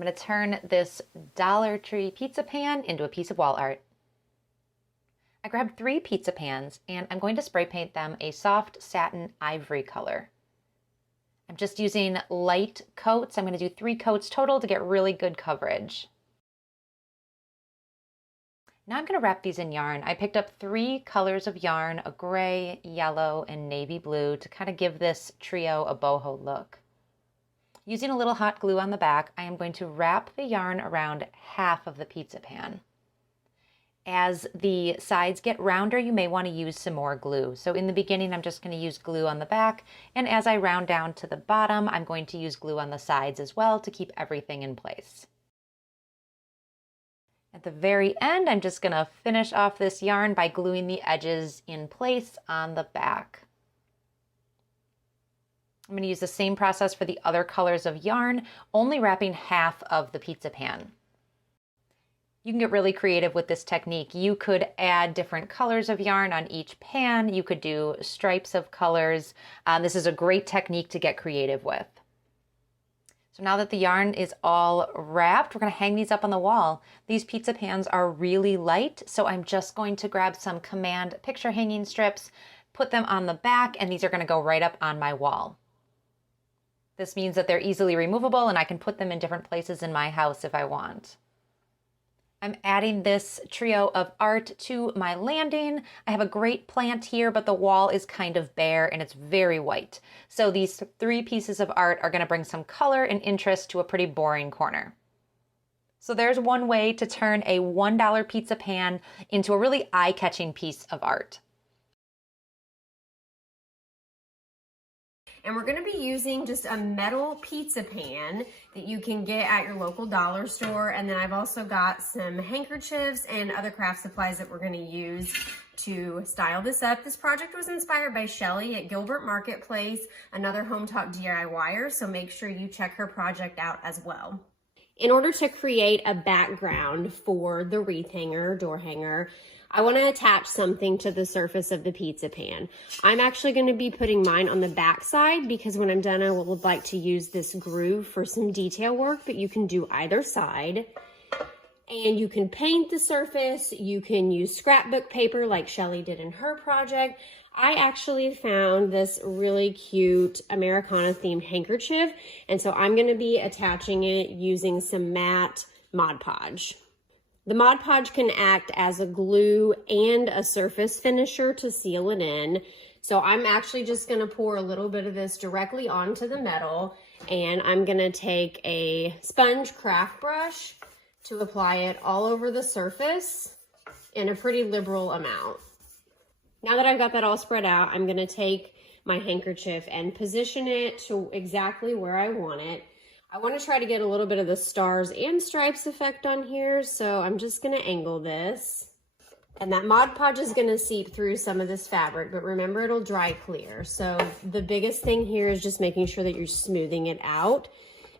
I'm going to turn this Dollar Tree pizza pan into a piece of wall art. I grabbed 3 pizza pans and I'm going to spray paint them a soft satin ivory color. I'm just using light coats. I'm going to do 3 coats total to get really good coverage. Now I'm going to wrap these in yarn. I picked up 3 colors of yarn, a gray, yellow, and navy blue, to kind of give this trio a boho look. Using a little hot glue on the back, I am going to wrap the yarn around half of the pizza pan. As the sides get rounder, you may want to use some more glue. So in the beginning, I'm just going to use glue on the back, and as I round down to the bottom, I'm going to use glue on the sides as well to keep everything in place. At the very end, I'm just going to finish off this yarn by gluing the edges in place on the back. I'm going to use the same process for the other colors of yarn, only wrapping half of the pizza pan. You can get really creative with this technique. You could add different colors of yarn on each pan. You could do stripes of colors. This is a great technique to get creative with. So now that the yarn is all wrapped, we're going to hang these up on the wall. These pizza pans are really light, so I'm just going to grab some command picture hanging strips, put them on the back, and these are going to go right up on my wall. This means that they're easily removable and I can put them in different places in my house if I want. I'm adding this trio of art to my landing. I have a great plant here, but the wall is kind of bare and it's very white. So these 3 pieces of art are going to bring some color and interest to a pretty boring corner. So there's one way to turn a $1 pizza pan into a really eye-catching piece of art. And we're going to be using just a metal pizza pan that you can get at your local dollar store. And then I've also got some handkerchiefs and other craft supplies that we're going to use to style this up. This project was inspired by Shelly at Gilbert Marketplace, another Hometalk DIYer, so make sure you check her project out as well. In order to create a background for the wreath hanger, door hanger, I want to attach something to the surface of the pizza pan. I'm actually going to be putting mine on the back side because when I'm done, I would like to use this groove for some detail work, but you can do either side. And you can paint the surface. You can use scrapbook paper like Shelly did in her project. I actually found this really cute Americana themed handkerchief. And so I'm going to be attaching it using some matte Mod Podge. The Mod Podge can act as a glue and a surface finisher to seal it in. So I'm actually just going to pour a little bit of this directly onto the metal, and I'm going to take a sponge craft brush to apply it all over the surface in a pretty liberal amount. Now that I've got that all spread out, I'm going to take my handkerchief and position it to exactly where I want it. I want to try to get a little bit of the stars and stripes effect on here, so I'm just going to angle this. And that Mod Podge is going to seep through some of this fabric, but remember it'll dry clear. So the biggest thing here is just making sure that you're smoothing it out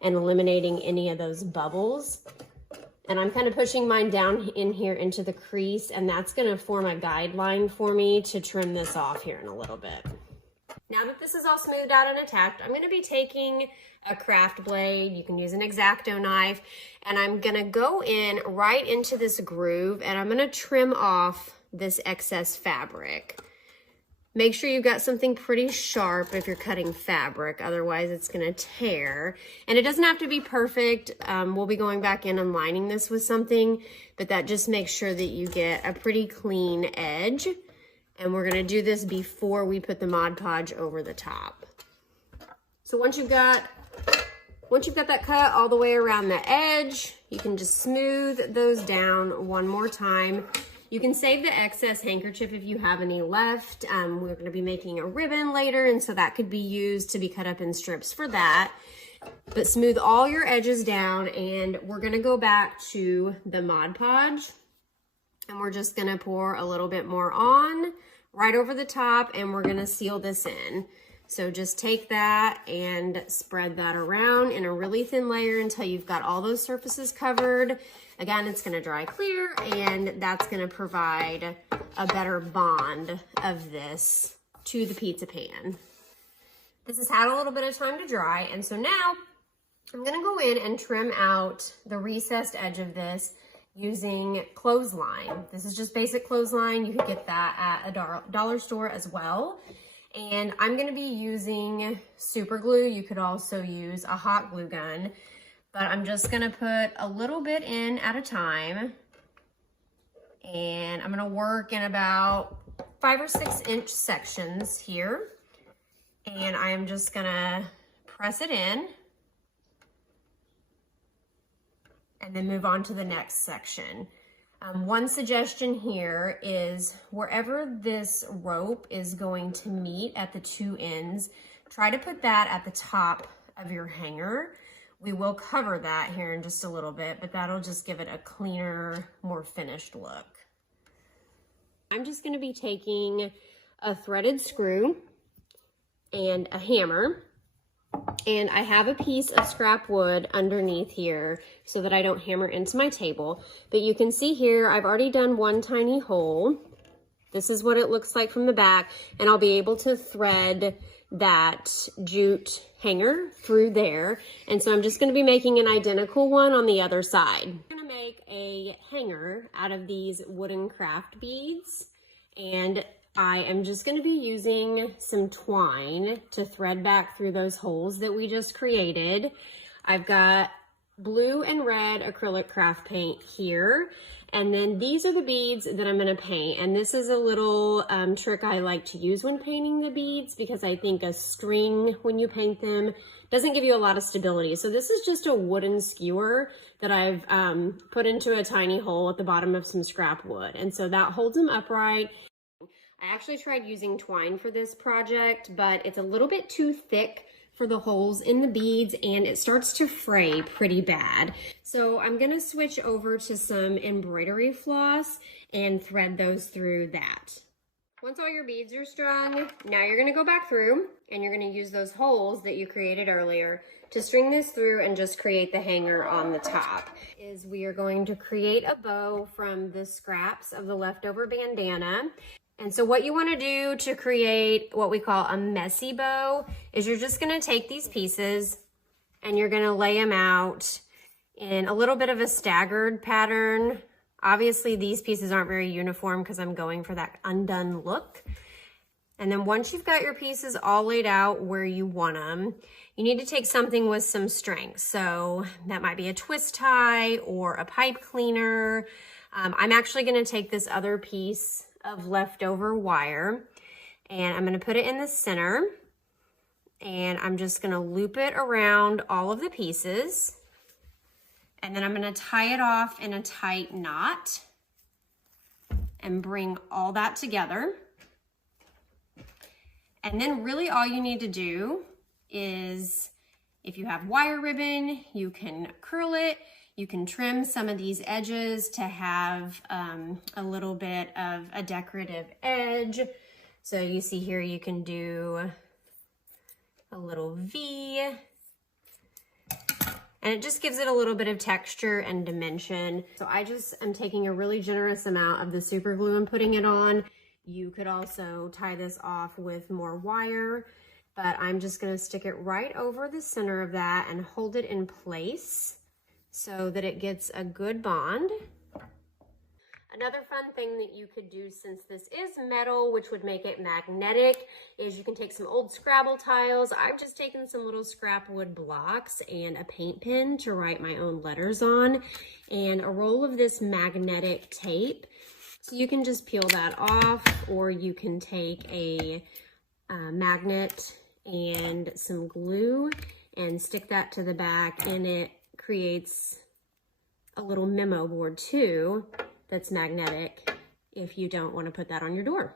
and eliminating any of those bubbles. And I'm kind of pushing mine down in here into the crease, and that's going to form a guideline for me to trim this off here in a little bit. Now that this is all smoothed out and attached, I'm going to be taking a craft blade. You can use an X-Acto knife, and I'm going to go in right into this groove, and I'm going to trim off this excess fabric. Make sure you've got something pretty sharp if you're cutting fabric, otherwise it's going to tear. And it doesn't have to be perfect. We'll be going back in and lining this with something, but that just makes sure that you get a pretty clean edge. And we're going to do this before we put the Mod Podge over the top. So once you've got that cut all the way around the edge, you can just smooth those down one more time. You can save the excess handkerchief if you have any left. We're going to be making a ribbon later, and so that could be used to be cut up in strips for that. But smooth all your edges down, and we're going to go back to the Mod Podge, and we're just going to pour a little bit more on right over the top, and we're going to seal this in. So just take that and spread that around in a really thin layer until you've got all those surfaces covered. Again, it's going to dry clear, and that's going to provide a better bond of this to the pizza pan. This has had a little bit of time to dry, and so now I'm gonna go in and trim out the recessed edge of this using clothesline. This is just basic clothesline. You could get that at a dollar store as well. And I'm gonna be using super glue. You could also use a hot glue gun, but I'm just gonna put a little bit in at a time. And I'm gonna work in about 5 or 6 inch sections here. And I am just gonna press it in and then move on to the next section. One suggestion here is wherever this rope is going to meet at the 2 ends, try to put that at the top of your hanger. We will cover that here in just a little bit, but that'll just give it a cleaner, more finished look. I'm just gonna be taking a threaded screw and a hammer, and I have a piece of scrap wood underneath here so that I don't hammer into my table. But you can see here, I've already done one tiny hole. This is what it looks like from the back, and I'll be able to thread that jute hanger through there. And so I'm just gonna be making an identical one on the other side. I'm gonna make a hanger out of these wooden craft beads, and I am just going to be using some twine to thread back through those holes that we just created. I've got blue and red acrylic craft paint here, and then these are the beads that I'm going to paint. And this is a little trick I like to use when painting the beads, because I think a string, when you paint them, doesn't give you a lot of stability. So this is just a wooden skewer that I've put into a tiny hole at the bottom of some scrap wood, and so that holds them upright. I actually tried using twine for this project, but it's a little bit too thick for the holes in the beads, and it starts to fray pretty bad. So I'm gonna switch over to some embroidery floss and thread those through that. Once all your beads are strung, now you're gonna go back through and you're gonna use those holes that you created earlier to string this through and just create the hanger on the top. We are going to create a bow from the scraps of the leftover bandana. And so what you want to do to create what we call a messy bow is you're just going to take these pieces and you're going to lay them out in a little bit of a staggered pattern. Obviously, these pieces aren't very uniform because I'm going for that undone look. And then once you've got your pieces all laid out where you want them, you need to take something with some strength. So that might be a twist tie or a pipe cleaner. I'm actually going to take this other piece of leftover wire, and I'm going to put it in the center, and I'm just going to loop it around all of the pieces, and then I'm going to tie it off in a tight knot and bring all that together. And then really all you need to do is, if you have wire ribbon, you can curl it. You can trim some of these edges to have a little bit of a decorative edge. So you see here, you can do a little V. And it just gives it a little bit of texture and dimension. So I just am taking a really generous amount of the super glue and putting it on. You could also tie this off with more wire, but I'm just gonna stick it right over the center of that and hold it in place so that it gets a good bond. Another fun thing that you could do, since this is metal, which would make it magnetic, is you can take some old Scrabble tiles. I've just taken some little scrap wood blocks and a paint pen to write my own letters on, and a roll of this magnetic tape. So you can just peel that off, or you can take a magnet and some glue and stick that to the back, and it creates a little memo board too that's magnetic if you don't want to put that on your door.